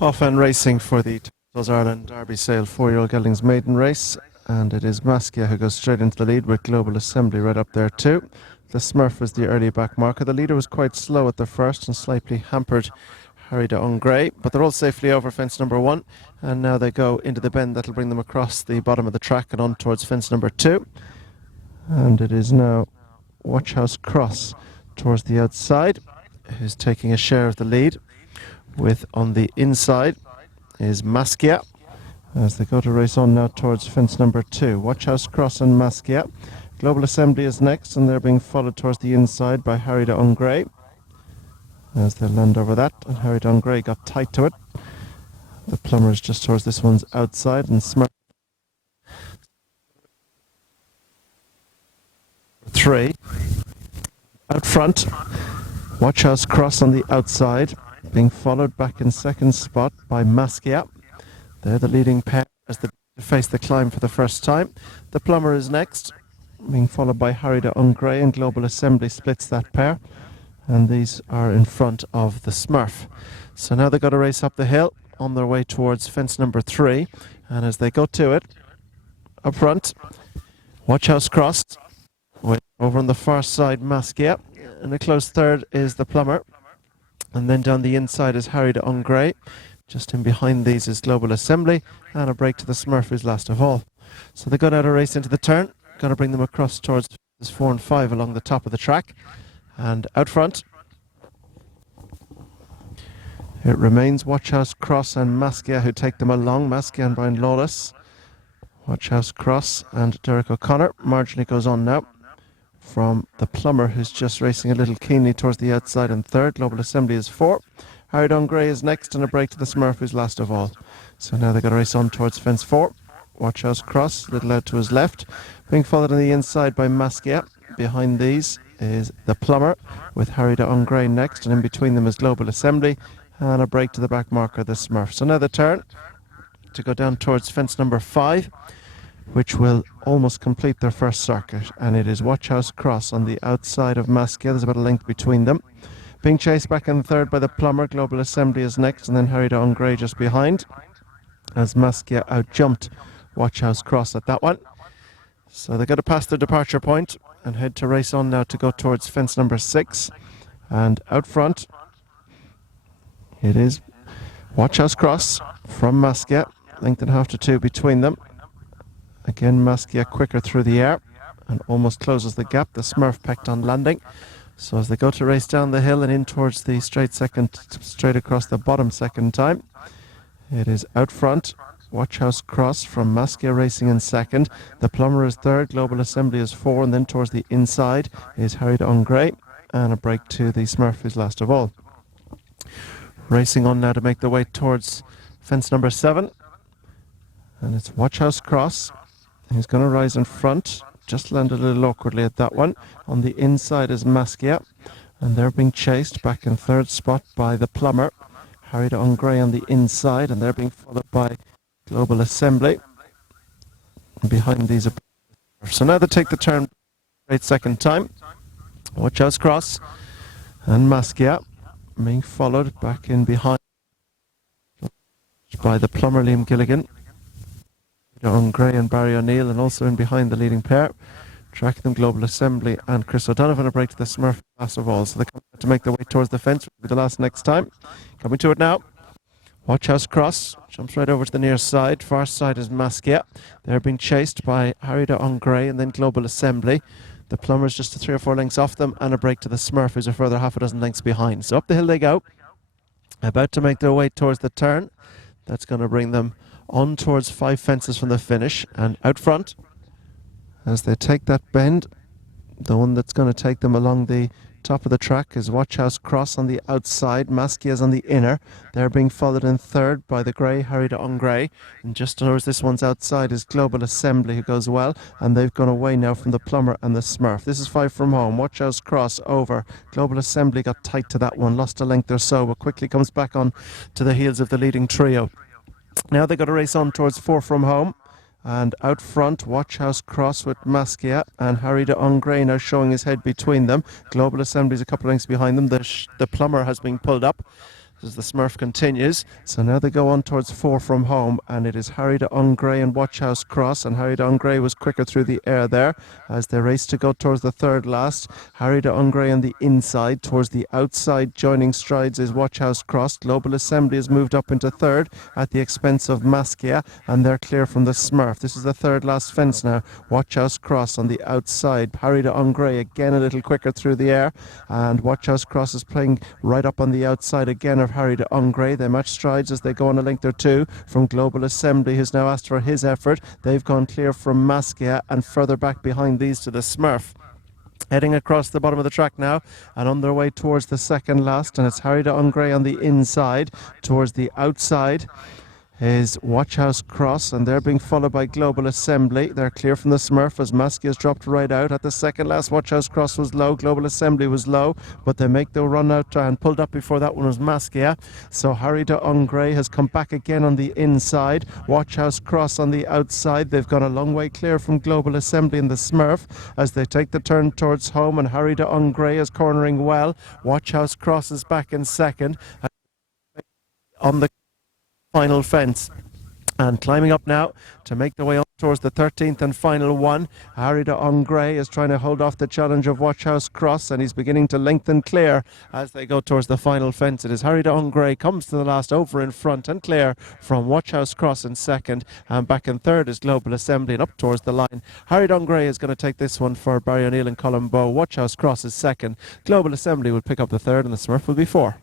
Off and racing for the Tattersalls Ireland Derby Sale 4yo Geldings Maiden race, and it is Maskia who goes straight into the lead with Global Assembly right up there too. The Smurf was the early back marker. The leader was quite slow at the first and slightly hampered Harry de Ungray, but they're all safely over fence number 1, and now they go into the bend that'll bring them across the bottom of the track and on towards fence number 2. And it is now Watchhouse Cross towards the outside, who's taking a share of the lead. With on the inside is Maskia as they go to race on now towards fence number 2. Watchhouse Cross and Maskia. Global Assembly is next, and they're being followed towards the inside by Harry de Ungray as they land over that, and Harry de Ungray got tight to it. The plumber is just towards this one's outside, and Smurf 3 out front. Watchhouse Cross on the outside, being followed back in second spot by Maskia. They're the leading pair as they face the climb for the first time. The plumber is next, being followed by Harry de Ungray, and Global Assembly splits that pair. And these are in front of the Smurf. So now they've got to race up the hill on their way towards fence number 3. And as they go to it, up front, Watchhouse Cross, with over on the far side Maskia. And a close third is the plumber. And then down the inside is Harry de Ungray. Just in behind these is Global Assembly, and a break to the Smurf who's last of all. So they got out a race into the turn. Got to bring them across towards 4 and 5 along the top of the track. And out front, it remains Watchhouse Cross and Maskia who take them along. Maskia and Brian Lawless. Watchhouse Cross and Derek O'Connor. Marginally goes on now from the plumber, who's just racing a little keenly towards the outside in third. Global Assembly is 4. Harry de Ungray is next, and a break to the Smurf who's last of all. So now they've got to race on towards fence 4. Watchhouse Cross, little out to his left, being followed on the inside by Maskia. Behind these is the plumber, with Harry de Ungray next, and in between them is Global Assembly, and a break to the back marker, the Smurf. So now the turn to go down towards fence number 5, which will almost complete their first circuit, and it is Watchhouse Cross on the outside of Maskia. There's about a length between them. Being chased back in third by the plumber. Global Assembly is next, and then Harry de Ungray just behind, as Maskia out-jumped Watchhouse Cross at that one. So they've got to pass their departure point and head to race on now to go towards fence number 6. And out front, it is Watchhouse Cross from Maskia, length and a half to 2 between them. Again, Maskia quicker through the air and almost closes the gap. The Smurf pecked on landing. So as they go to race down the hill and in towards the straight across the bottom second time, it is out front, Watchhouse Cross from Maskia racing in second. The plumber is third, Global Assembly is 4, and then towards the inside is Harry de Ungray, and a break to the Smurf who's last of all. Racing on now to make their way towards fence number 7, and it's Watchhouse Cross. He's going to rise in front, just landed a little awkwardly at that one. On the inside is Maskia, and they're being chased back in third spot by the plumber, Harry de Ungray on the inside, and they're being followed by Global Assembly. And behind these are... So now they take the turn right second time. Watchhouse Cross and Maskia being followed back in behind by the plumber Liam Gilligan, Ungray and Barry O'Neill, and also in behind the leading pair, tracking them Global Assembly and Chris O'Donovan, a break to the Smurf last of all. So they come to make their way towards the fence, will be the last next time. Coming to it now, Watchhouse Cross jumps right over to the near side. Far side is Maskia. They're being chased by Harry de Ungray and then Global Assembly. The plumber's just 3 or 4 lengths off them, and a break to the Smurf, who's a further half a dozen lengths behind. So up the hill they go, about to make their way towards the turn. That's going to bring them on towards 5 fences from the finish, and out front as they take that bend, the one that's going to take them along the top of the track is Watchhouse Cross on the outside. Maskia's on the inner. They're being followed in third by the grey Harry de Ungray, and just towards this one's outside is Global Assembly, who goes well, and they've gone away now from the plumber and the Smurf. This is 5 from home. Watchhouse Cross over. Global Assembly got tight to that one, lost a length or so, but quickly comes back on to the heels of the leading trio. Now they've got to race on towards 4 from home, and out front Watchhouse Cross with Maskia and Harry de Ungray now showing his head between them. Global Assembly's a couple of lengths behind them. The plumber has been pulled up. as the Smurf continues. So now they go on towards 4 from home, and it is Harry de Ungray and Watchhouse Cross, and Harry de Ungray was quicker through the air there as they race to go towards the third last. Harry de Ungray on the inside, towards the outside joining strides is Watchhouse Cross. Global Assembly has moved up into third at the expense of Maskia, and they're clear from the Smurf. This is the third last fence now. Watchhouse Cross on the outside. Harry de Ungray again a little quicker through the air, and Watchhouse Cross is playing right up on the outside again of Harry de Ungray. They match strides as they go on a length or two from Global Assembly, who's now asked for his effort. They've gone clear from Maskia and further back behind these to the Smurf. Heading across the bottom of the track now and on their way towards the second last, and it's Harry de Ungray on the inside. Towards the outside is Watchhouse Cross, and they're being followed by Global Assembly. They're clear from the Smurf as Maskia's dropped right out. At the second last, Watchhouse Cross was low, Global Assembly was low, but they make the run out and pulled up before that one was Maskia. So Harry de Ungray has come back again on the inside. Watchhouse Cross on the outside. They've gone a long way clear from Global Assembly and the Smurf as they take the turn towards home, and Harry de Ungray is cornering well. Watchhouse Cross is back in second on the final fence, and climbing up now to make their way on towards the 13th and final one. Harry de Ungray is trying to hold off the challenge of Watchhouse Cross, and he's beginning to lengthen clear as they go towards the final fence. It is Harry de Ungray comes to the last, over in front and clear from Watchhouse Cross in second, and back in third is Global Assembly and up towards the line. Harry de Ungray is going to take this one for Barry O'Neill and Colin Bowe. Watchhouse Cross is second. Global Assembly will pick up the third, and the Smurf will be 4.